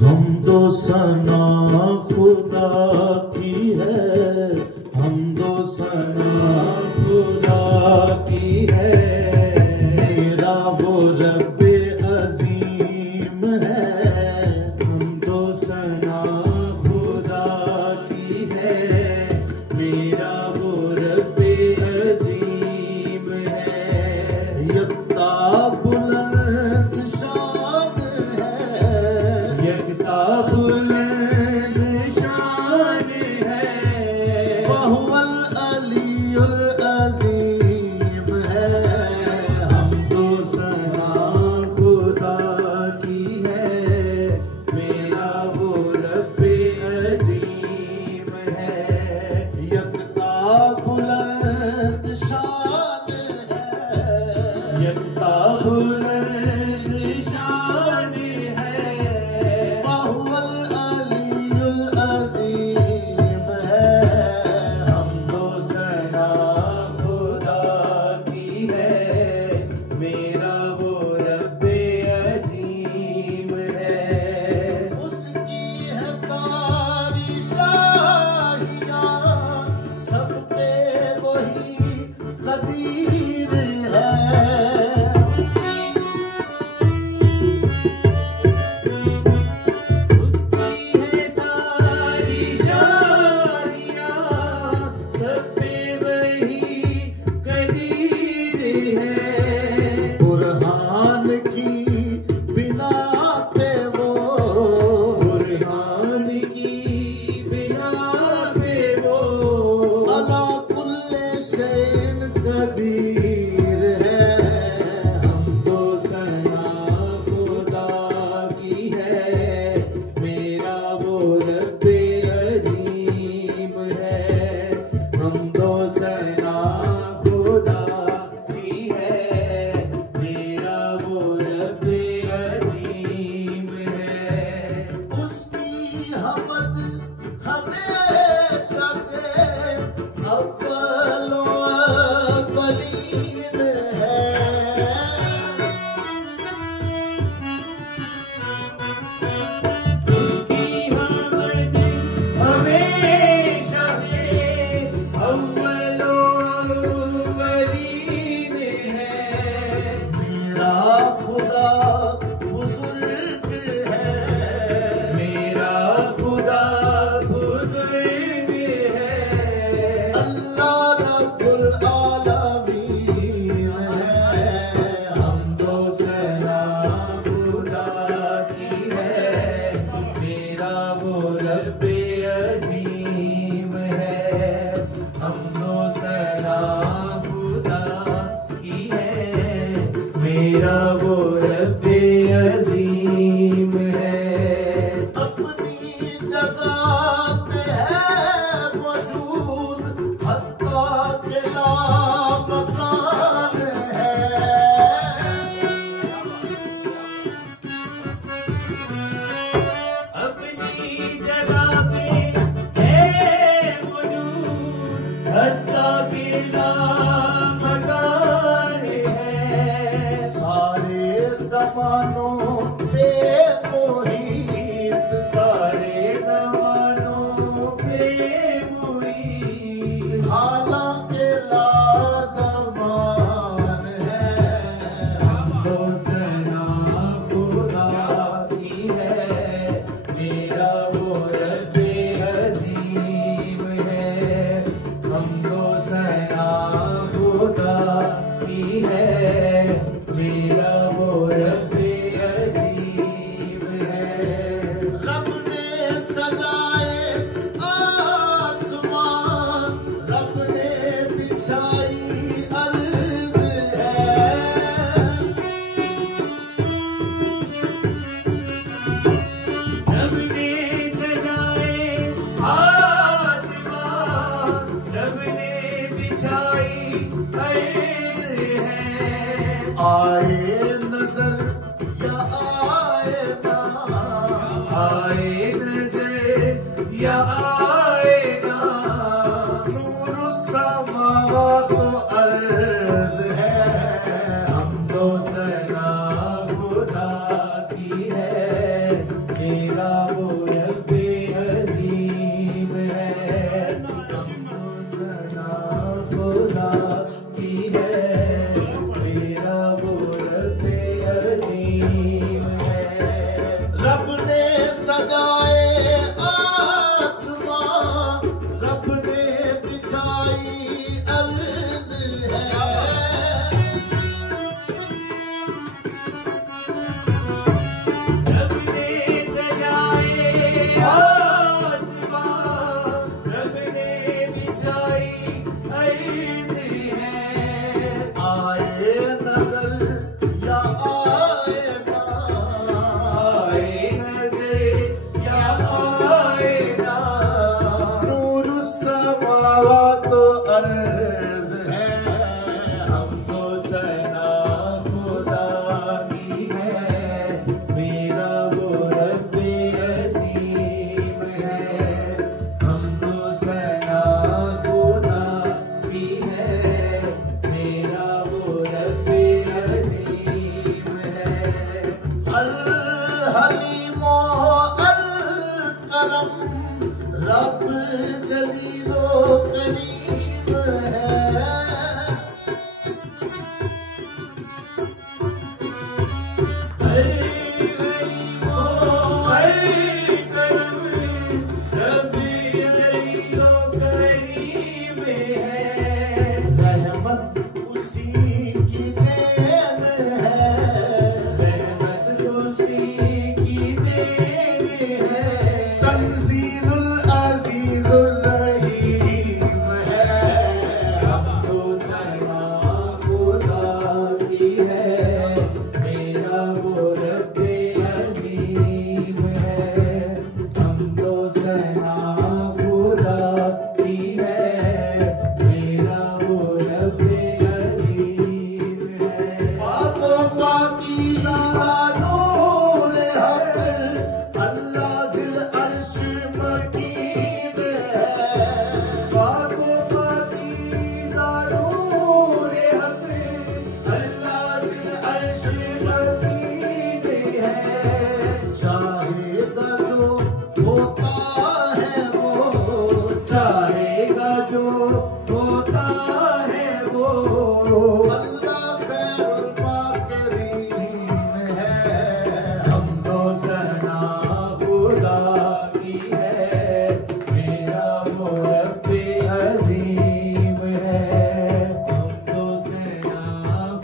हमदो सना खुदा की है, हमदो सना खुदा की है। मेरा वो रब्बे अजीम है, हमदो सना खुदा की है। मेरा वो रब्बे अजीम है। यकता बुलंद शान है, यकता बुलंद शान है। वहुवल अलीयुल अज़ीम है। हमदो सना खुदा की है, मेरा वो रब्बे अज़ीम है। यकता बुलंद शान है, यकता बुलंद शान है। वहुवल अलीयुल अज़ीम है। हमदो सना खुदा की है, मेरा वो रब्बे अज़ीम है। उसकी है सारी शाहियाँ, सब पे वही कदीर है। उसकी है सारी शाहियाँ, सब पे वही कदीर है। बुरहान की बिना पे वो, बुरहान की बिना पे वो अला कुल्ले शैइन कदीर है। हमदो सना खुदा की है, मेरा वो रब्बे अज़ीम है। हमदो सना खुदा की है, मेरा वो रब्बे अज़ीम है। उसकी हमद हमेशा से अव्वल व अव्वलीन है। उसकी हमद हमेशा से अव्वल व अव्वलीन है। मेरा खुदा बुजुर्ग है, मेरा खुदा बुजुर्ग है। अल्लाह रब्बुल आलमीन है। हमदो सना खुदा की है, मेरा वो रब्बे अज़ीम है। हमदो सना खुदा की है, मेरा वो रब्बे अज़ीम है। अपनी जगह पे है मौजूद, हत्ता के लामकान है। अपनी जगह पे है मौजूद, हत्ता के लामकान है। सारे ज़मानों से मुहीत, सारे ज़मानों पे मुहीत। हालांकि लाज़मान है। हमदो सना खुदा की है, मेरा वो रब्बे अज़ीम है। हमदो सना खुदा की है, मेरा वो रब्बे अज़ीम है। रब ने सजाए आसमान, रब ने बिछाई अर्ज़ है। रब ने सजाए आसमान, रब ने बिछाई अर्ज़ है। आए नजर या आए ना, आए नजर या आए ना। नूर समावात अर्ज़ है। नजर या आए ना, आए नजर या आए ना, नूर समावात अर्ज है, हमको सना खुदा की है, मेरा वो रब्बे अजीम है। हमको सना खुदा की है, मेरा वो रब्बे अजीम है। अल हलीमो अल करम रब जलीलो करीम है। रहमत उसी की देन है, रहमत उसी की देन है, तंजीलुल अजीजुल रहीम है। हमको सना खुदा की है, मेरा वो रब्बे अजीम है। हमको सना खुदा की है, मेरा वो रब्बे अजीम है। पाको पाकीज़ा नूर हक, अल्लाह ज़िल अर्श मकीन है। पाको पाकीज़ा नूर हक, अल्लाह ज़िल अर्श मकीन है। चाहेगा जो होता है वो, चाहेगा जो होता है वो, अल्लाह खैरुल माकिरीन है। हमको सना खुदा की है, मेरा वो रब्बे अजीम है। हमको सना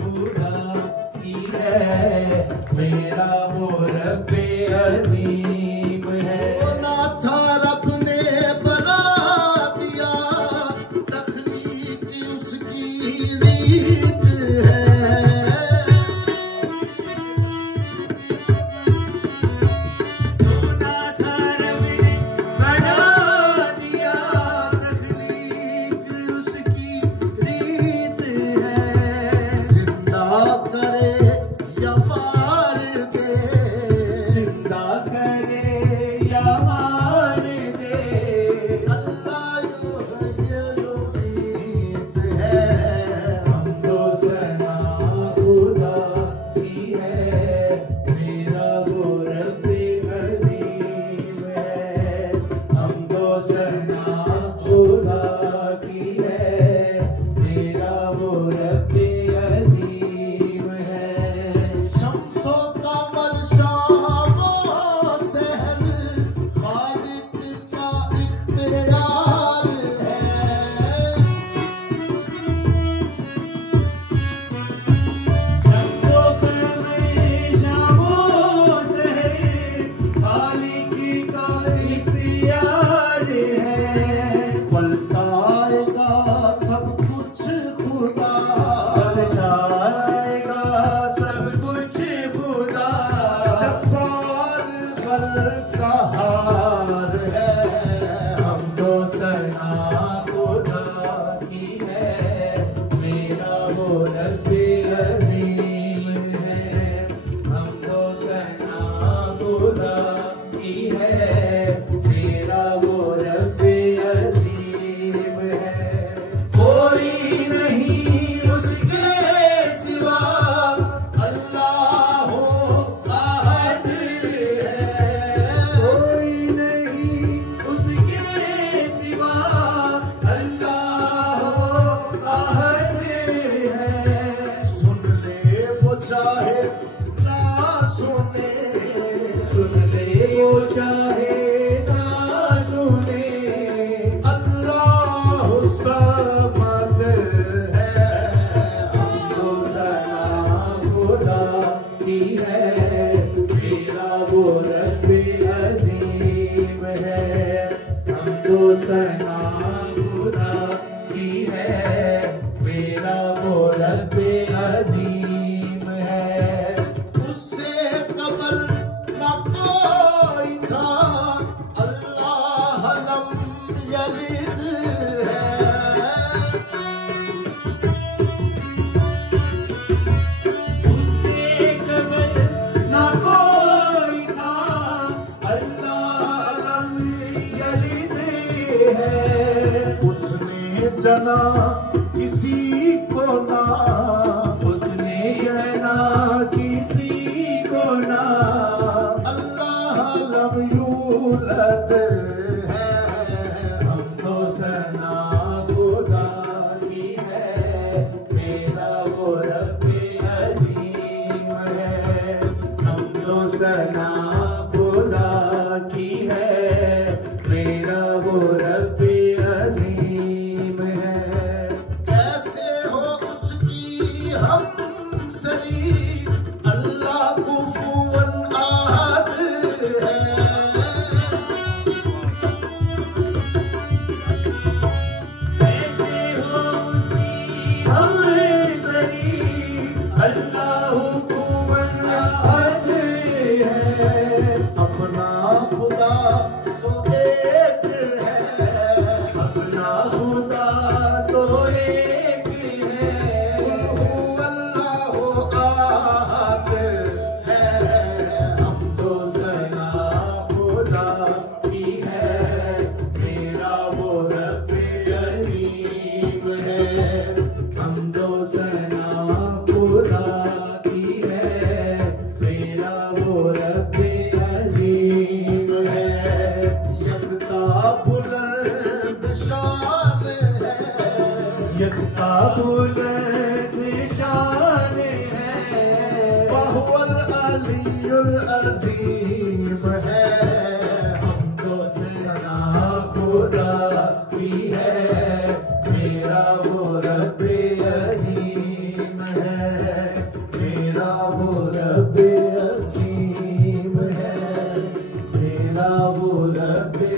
खुदा की है, मेरा वो रब्बे अजीम है। ना था रब ने बना दिया, तख्लीक उसकी रीत है। सोना था रब ने बना दिया, तख्लीक उसकी रीत है। जिंदा करे या मार दे, जिंदा करे या मार दे, अल्लाह जो है जो रीत है। हमको सना खुदा की है, मेरा वो रब्बे अजीम है। हमको सना खुदा की है, मेरा वो रब्बे अजीम है। शम्सो कमर शामो सहर, खालिक का इख्तियार है। शम्सो कमर शामो सहर, खालिक का इख्तियार है। पलटाएगा सब कुछ खुदा, पलटाएगा सब कुछ खुदा, जब्बार बल का हार है। हमको सना खुदा की है, मेरा वो रब्बे अजीम है। हमको सना खुदा की है, मेरा वो रब्बे अजीम है। कोई नहीं उसके सिवा, अल्लाह अहद है। कोई नहीं उसके सिवा, अल्लाह अहद है। सुन ले वो चाहे ना सुने, सुन ले वो चाहे ना सुने, अल्लाह समद है। हमको सना खुदा की है, मेरा वो रब्बे अजीम है। हमको सना खुदा की है, मेरा वो रब्बे अजीम जना किसी को ना, उसने जना किसी को ना, अल्लाह लम यूलद है। हमदो सना खुदा की है, मेरा वो रब्बे अजीम है। हमदो सना खुदा की है, मेरा वो रब्बे अजीम है। कैसे हो उसकी हम सरी, अल्लाह कुफुवन आहद है। कैसे हो उसकी हम सरी, अल्लाह कुफुवन आहद है। अपना खुदा तो एक है, अपना खुदा तो एक है। अल्लाह आहद है। हमदो सना खुदा की है, मेरा वो रब्बे अजीम है। हमदो सना खुदा की है, मेरा वो रब्बे अजीम है। यकता बुलंद शान है, यकता बुलंद शान है। वहुवल अलीयुल अज़ीम है। हमदो सना खुदा की है, मेरा वो रब्बे अजीम है। मेरा वो रब्बे अजीम है, मेरा वो रब्बे